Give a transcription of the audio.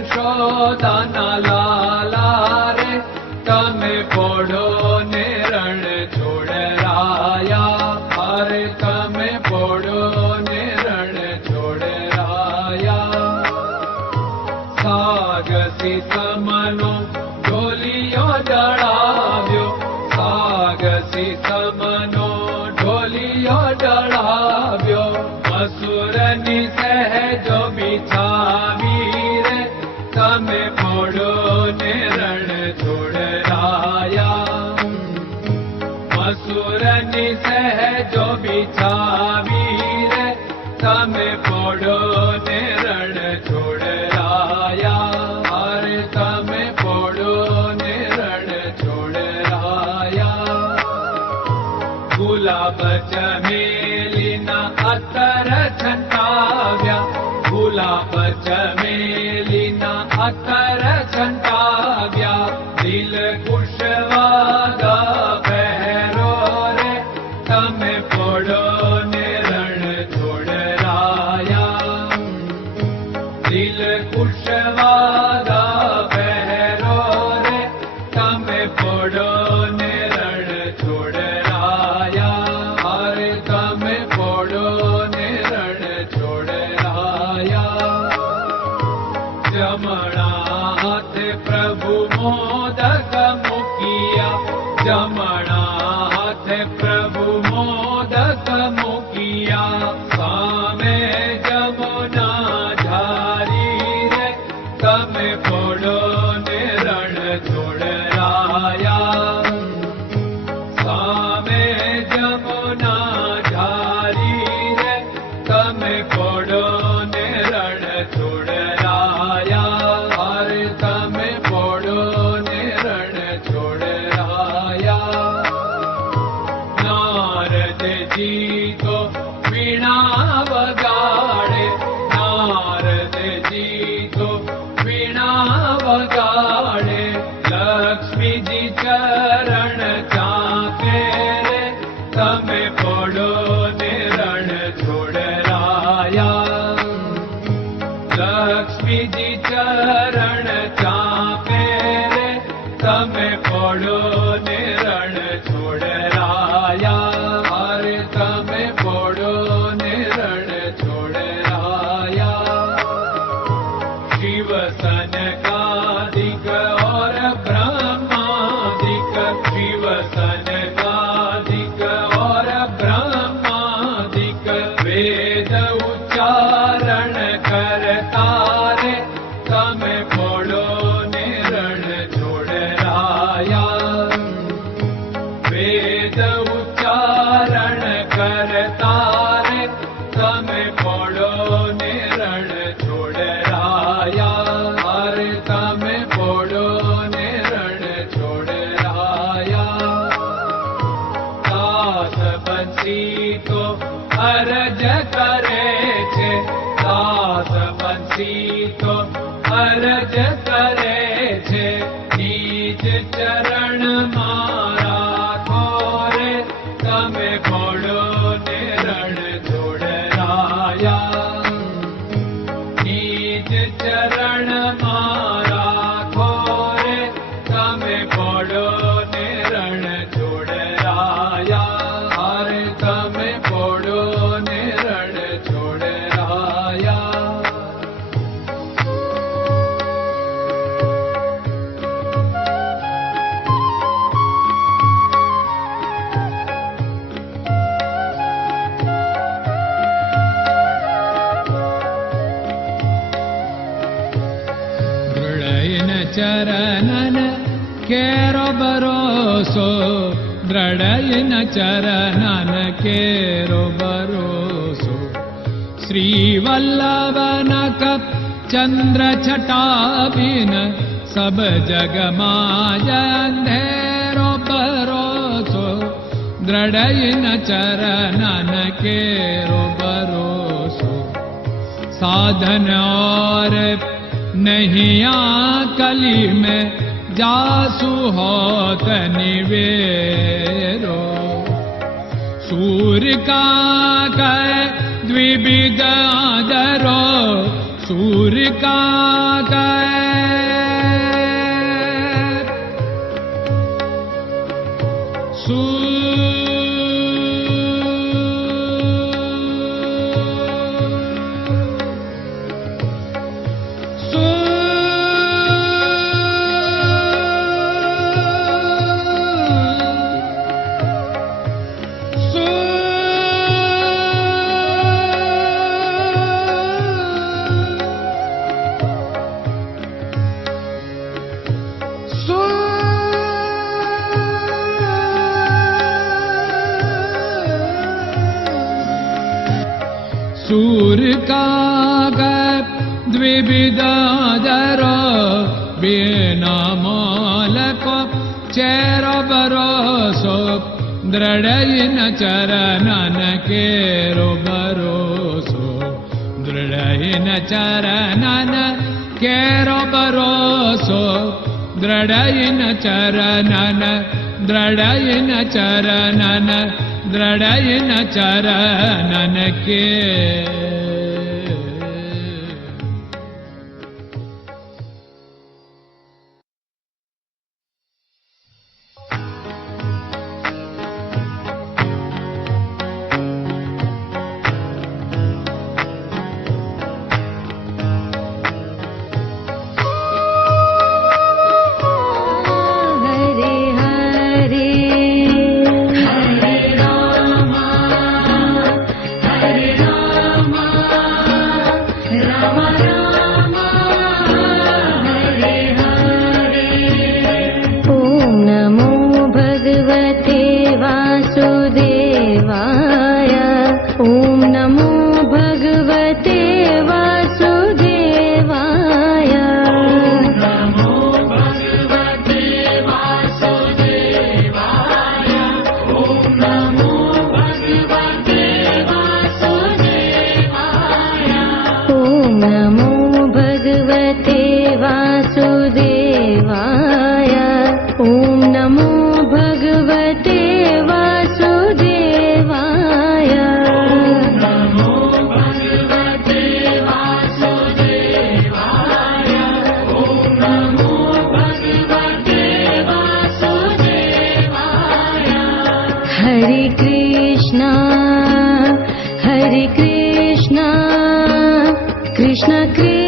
યશોદાના લાલા રે તમે પોડો ને રણ છોડરાયા. અરે તમે પોડો ને રણ છોડરાયા. સાગસી સમનો ઢોલિયો ડળાવ્યો, સાગસી સમનો ઢોલિયો ડળાવ્યો. મસૂરની સહેજો બિછાવી રે તમે પોડો ને રણ છોડરાયા. મસૂરની સહેજો બિછાવી રે તમે પોડો ને રણ છોડરાયા. અરે તમે પોડો ને રણ છોડરાયા. ગુલાબ ચમેલીના અત્તર છંટાવ્યા, ગુલાબ ચમેલીના અત્તર છંટાવ્યા. દિલ કુશવાદા પહેરો રે તમે પોડો ને રણ છોડરાયા. દિલ કુશવાદા પહેરો રે તમે પોડો ને રણ છોડરાયા. અરે તમે પોડો ને રણ છોડરાયા. જમણા હાથે પ્રભુ મોદક મૂકિયા, જમણા હાથે પ્રભુ મોદક મૂકિયા. સામે જમુના ઝારી રે તમે પોડો ને રણ છોડરાયા. સામે જમુના ઝારી રે તમે પોડો ને રણ છોડરાયા. અરે તમે પોડો ને રણ છોડરાયા. નારદજી તો વીણા વગાડે, નારદજી તો વીણા વગાડે. લક્ષ્મીજી ચરણ ચાકે રે તમે પોડો ને રણ છોડરાયા. લક્ષ્મીજી ચરણ ચાપે રે તમે પોડો ને રણ છોડરાયા. અરે તમે પોડો ને રણ છોડરાયા. શિવ સનકાદિક और ब्रह्मादिक, शिव सनकादिक और ब्रह्मादिक. वेद उच्चारण करता रे તમે પોડો ને રણ છોડરાયા. વેદ ઉચ્ચારણ કરતા રે તમે પોડો ને રણ છોડરાયા. અરે તમે પોડો ને રણ છોડરાયા. દાસ બંસી તો અરજ કરે છે, દાસ બંસી તો અરજ કરે છે. નીચ ચરણ મારા ખોરે તમે પોડો ને રણ છોડરાયા. નીચ ચરણ મારા ખોરે તમે પોડો ને રણ છોડરાયા. અરે તમે પોડો ને રણ છોડરાયા. દૃઢયન ચરણન કેરો ભરોસો, દૃઢયન ચરણન કેરો ભરોસો. શ્રી વલ્લભન કપ ચંદ્ર છટાબિન સબ જગમાં અંધેરો ભરોસો. દૃઢયન ચરણન કેરો ભરોસો. साधन और नहीं कली में जासु होत निवेरो। सूर्य का कह द्विविध आदरो, सूर्य का कह दुर्काग द्विविधादरो बिना मोलको चेरो भरोसो दृढ़ चरणन केरो भरोसो दृढ़ चरणन केरो भरोसो दृढ़ चरणन दृढ़ चरणन दृढ़ चरणन के Krishna Krishna